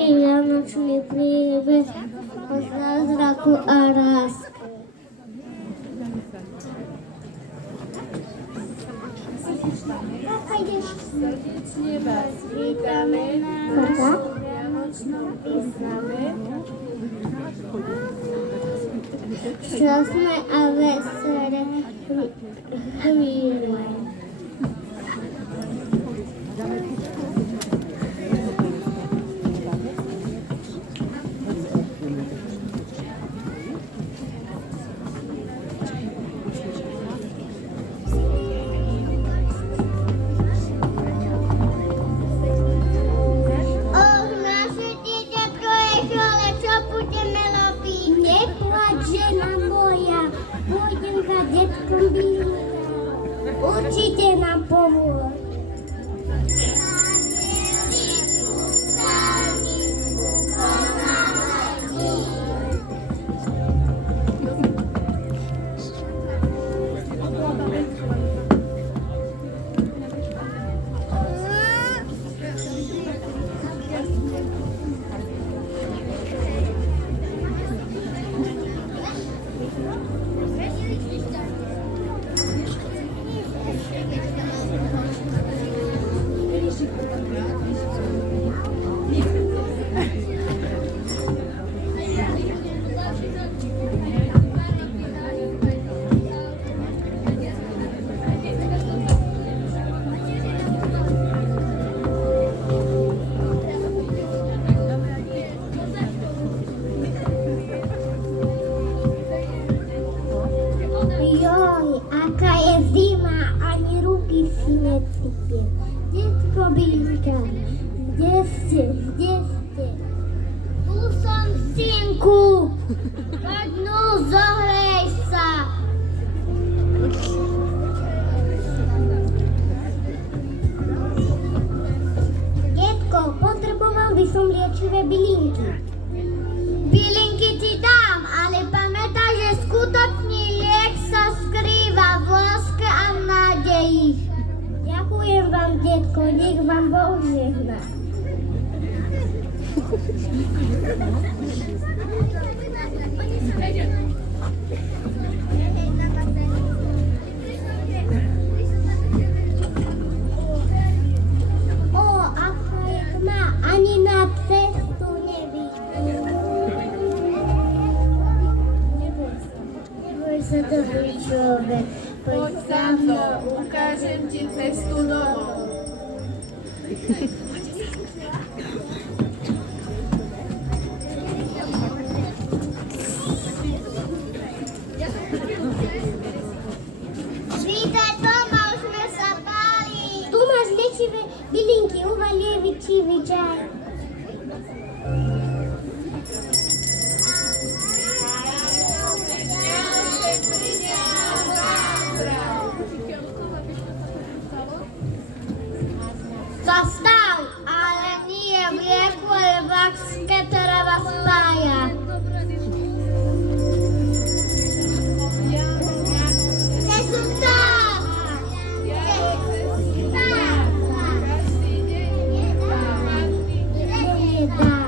Taký vianočný príbeh o zázraku a láske. Srdečne vás vítame na našom vianočnom význame. Šťastné a veselé chvíle. Určite nám pomôže. Joj, aká je zima, ani ruky si necítim. Detko Bilinka, kde ste, kde ste? Tu som, synku. Poď no, zohrej sa. Detko, potreboval by som liečivé bylinky. Bylinky ti dám, ale pamätaj, že skutočný liek sa skrýva v láske a v nádeji. Ďakujem vám, detko, nech vám Boh žehná. O, aká je tma, ani na cestu nevidím. Neboj sa, dobrý človek. Poď za mnou, ukážem ti cestu domov. Vítaj doma, už sme sa báli. Tu máš liečivé bylinky, uvaľ liečivý čaj. Zastav, ale nie v lieku, ale v láske, ktorá vás spája. Cestu tam! Cestu tam! Je tam!